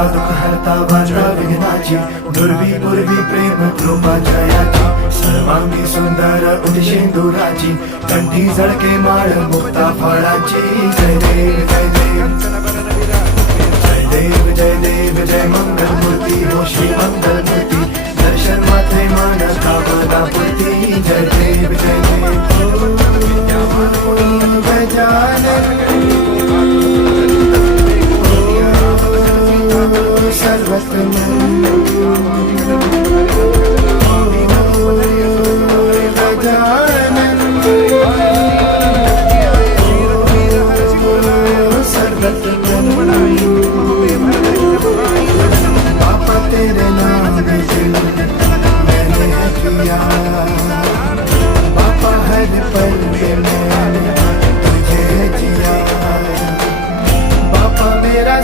हरता दुःख हरता वाचा विघ्नाची दुर्वी पूर्वी प्रेम कृपा जयाची सर्वांगी सुंदर उदिशेंदुराची कंठी झळके माळ मुक्ता फळाची जय देव जय देव जय देव जय देव जय मंगल मूर्ती हो श्री मंगल मूर्ती दर्शन मात्रे मान कामना पूर्ती जय देव जय देव गजानन सर्वत्र